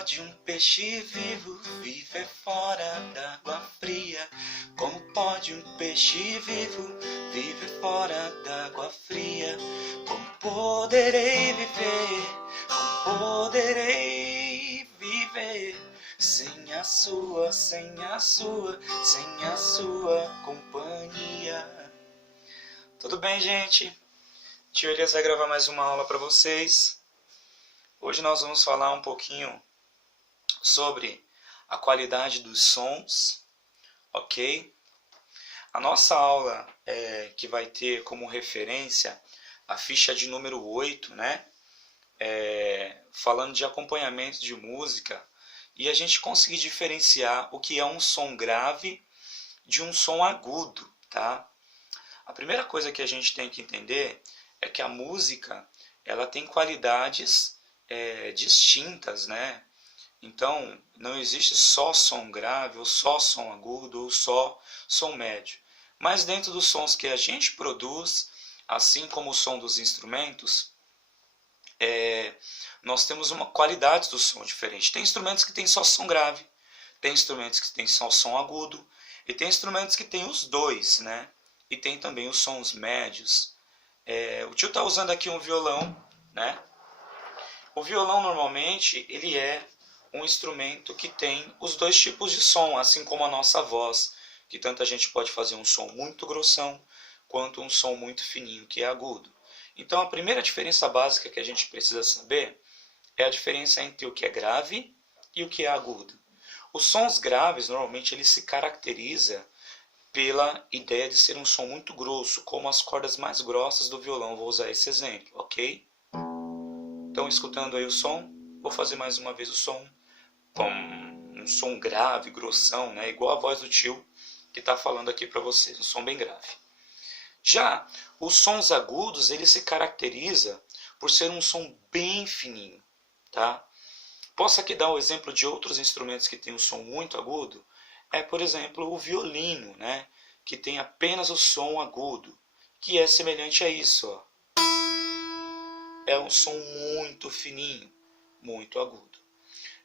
pode um peixe vivo viver fora d'água fria? Como pode um peixe vivo viver fora d'água fria? Como poderei viver? Como poderei viver sem a sua companhia? Tudo bem, gente? Tio Elias vai gravar mais uma aula para vocês. Hoje nós vamos falar um pouquinho sobre a qualidade dos sons, ok? A nossa aula que vai ter como referência a ficha de número 8, né? Falando de acompanhamento de música, e a gente conseguir diferenciar o que é um som grave de um som agudo, tá? A primeira coisa que a gente tem que entender é que a música ela tem qualidades distintas, né? Então, não existe só som grave, ou só som agudo, ou só som médio. Mas dentro dos sons que a gente produz, assim como o som dos instrumentos, nós temos uma qualidade do som diferente. Tem instrumentos que tem só som grave, tem instrumentos que tem só som agudo, e tem instrumentos que tem os dois, né? E tem também os sons médios. O tio está usando aqui um violão, né? O violão normalmente ele é um instrumento que tem os dois tipos de som, assim como a nossa voz, que tanto a gente pode fazer um som muito grossão, quanto um som muito fininho, que é agudo. Então a primeira diferença básica que a gente precisa saber é a diferença entre o que é grave e o que é agudo. Os sons graves normalmente ele se caracteriza pela ideia de ser um som muito grosso, como as cordas mais grossas do violão. Vou usar esse exemplo, ok? Estão escutando aí o som? Vou fazer mais uma vez o som. Um som grave, grossão, né? Igual a voz do tio que está falando aqui para vocês, um som bem grave. Já os sons agudos, ele se caracteriza por ser um som bem fininho, tá? Posso aqui dar o exemplo de outros instrumentos que têm um som muito agudo? Por exemplo, o violino, né? Que tem apenas o som agudo, que é semelhante a isso, ó. É um som muito fininho, muito agudo.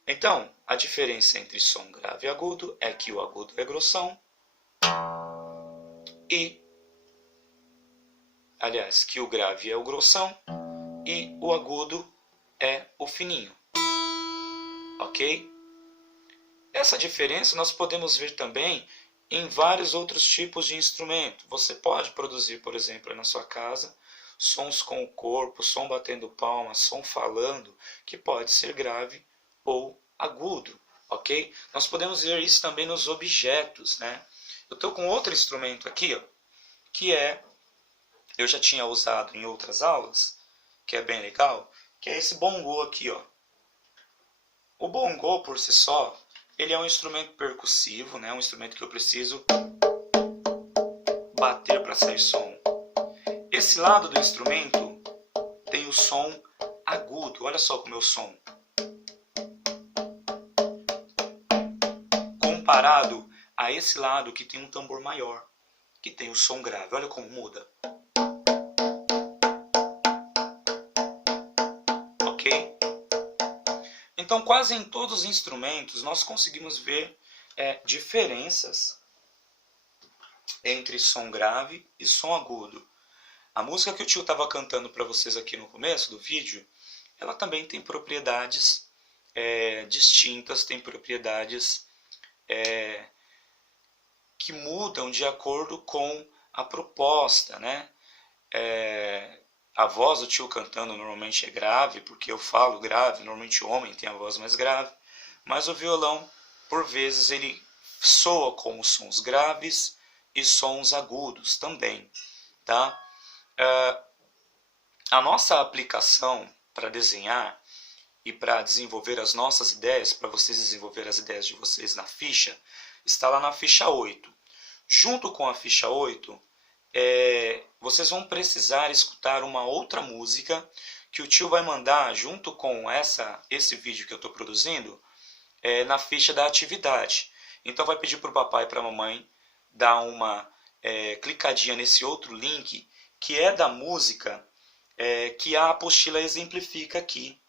Então, a diferença entre som grave e agudo é que o agudo é grossão que o grave é o grossão e o agudo é o fininho. Ok? Essa diferença nós podemos ver também em vários outros tipos de instrumento. Você pode produzir, por exemplo, na sua casa, sons com o corpo, som batendo palmas, som falando, que pode ser grave ou agudo, ok? Nós podemos ver isso também nos objetos, né? Eu estou com outro instrumento aqui, ó, que eu já tinha usado em outras aulas, que é bem legal, que é esse bongô aqui, ó. O bongô, por si só, ele é um instrumento percussivo, né? Um instrumento que eu preciso bater para sair som. Esse lado do instrumento tem o som agudo. Olha só como é o som. Comparado a esse lado que tem um tambor maior, que tem o som grave. Olha como muda. Ok? Então, quase em todos os instrumentos, nós conseguimos ver diferenças entre som grave e som agudo. A música que o tio estava cantando para vocês aqui no começo do vídeo, ela também tem propriedades distintas, tem propriedades que mudam de acordo com a proposta, né? A voz do tio cantando normalmente é grave, porque eu falo grave, normalmente o homem tem a voz mais grave, mas o violão, por vezes, ele soa com sons graves e sons agudos também, tá? A nossa aplicação para desenhar e para desenvolver as nossas ideias, para vocês desenvolver as ideias de vocês na ficha, está lá na ficha 8. Junto com a ficha 8, vocês vão precisar escutar uma outra música que o tio vai mandar junto com esse vídeo que eu estou produzindo na ficha da atividade. Então vai pedir para o papai e para a mamãe dar uma clicadinha nesse outro link que é da música que a apostila exemplifica aqui,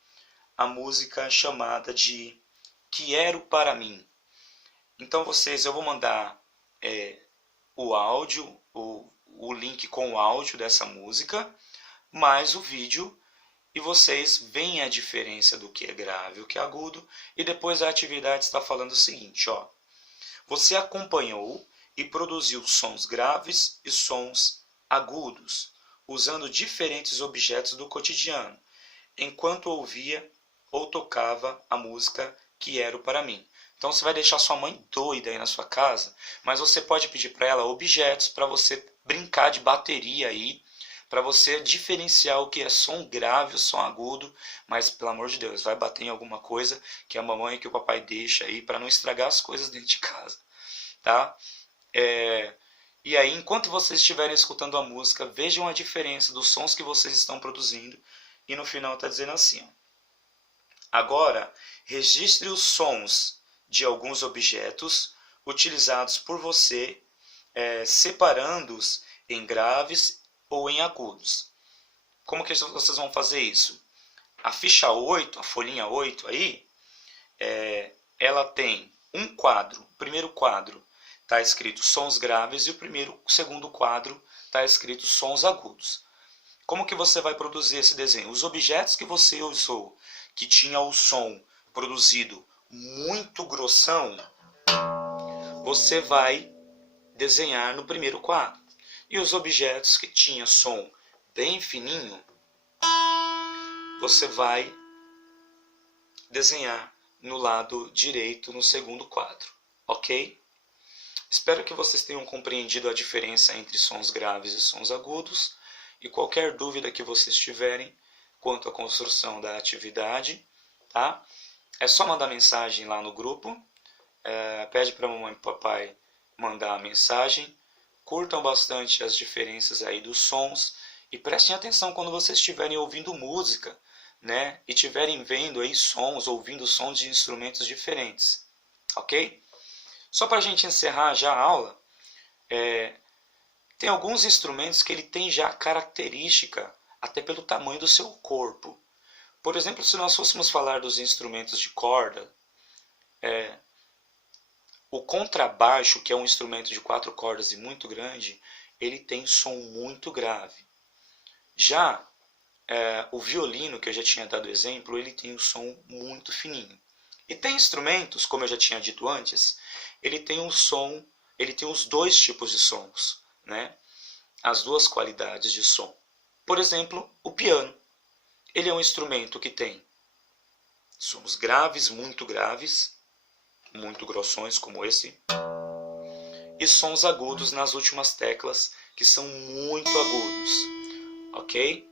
a música chamada de quero para mim. Então eu vou mandar o áudio, o link com o áudio dessa música, mais o vídeo, e vocês veem a diferença do que é grave e o que é agudo, e depois a atividade está falando o seguinte, ó. Você acompanhou e produziu sons graves e sons agudos, usando diferentes objetos do cotidiano, enquanto ouvia ou tocava a música Quero para mim. Então você vai deixar sua mãe doida aí na sua casa, mas você pode pedir para ela objetos para você brincar de bateria aí, para você diferenciar o que é som grave, o som agudo, mas pelo amor de Deus, vai bater em alguma coisa que a mamãe e que o papai deixa aí para não estragar as coisas dentro de casa, tá? E aí, enquanto vocês estiverem escutando a música, vejam a diferença dos sons que vocês estão produzindo, e no final está dizendo assim, ó. Agora, registre os sons de alguns objetos utilizados por você, separando-os em graves ou em agudos. Como que vocês vão fazer isso? A ficha 8, a folhinha 8 aí, ela tem um quadro. O primeiro quadro está escrito sons graves e o segundo quadro está escrito sons agudos. Como que você vai produzir esse desenho? Os objetos que você usou, que tinha o som produzido muito grossão, você vai desenhar no primeiro quadro. E os objetos que tinha som bem fininho, você vai desenhar no lado direito, no segundo quadro, ok? Espero que vocês tenham compreendido a diferença entre sons graves e sons agudos, e qualquer dúvida que vocês tiverem quanto à construção da atividade, tá? É só mandar mensagem lá no grupo, pede para a mamãe e papai mandar a mensagem, curtam bastante as diferenças aí dos sons e prestem atenção quando vocês estiverem ouvindo música, né? E estiverem vendo aí sons, ouvindo sons de instrumentos diferentes, ok? Só para a gente encerrar já a aula, tem alguns instrumentos que ele tem já característica, até pelo tamanho do seu corpo. Por exemplo, se nós fôssemos falar dos instrumentos de corda, o contrabaixo, que é um instrumento de 4 cordas e muito grande, ele tem som muito grave. Já o violino, que eu já tinha dado exemplo, ele tem um som muito fininho. E tem instrumentos, como eu já tinha dito antes, ele tem os dois tipos de sons, né? As duas qualidades de som. Por exemplo, o piano. Ele é um instrumento que tem sons graves, muito grossões, como esse, e sons agudos nas últimas teclas, que são muito agudos, ok?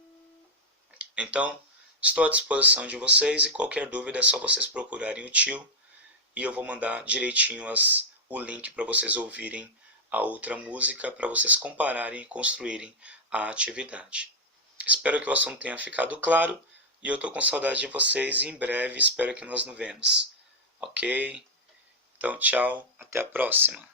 Então, estou à disposição de vocês, e qualquer dúvida é só vocês procurarem o tio, e eu vou mandar direitinho o link para vocês ouvirem a outra música, para vocês compararem e construírem a atividade. Espero que o assunto tenha ficado claro, e eu estou com saudade de vocês, e em breve espero que nós nos vemos, ok? Então, tchau, até a próxima.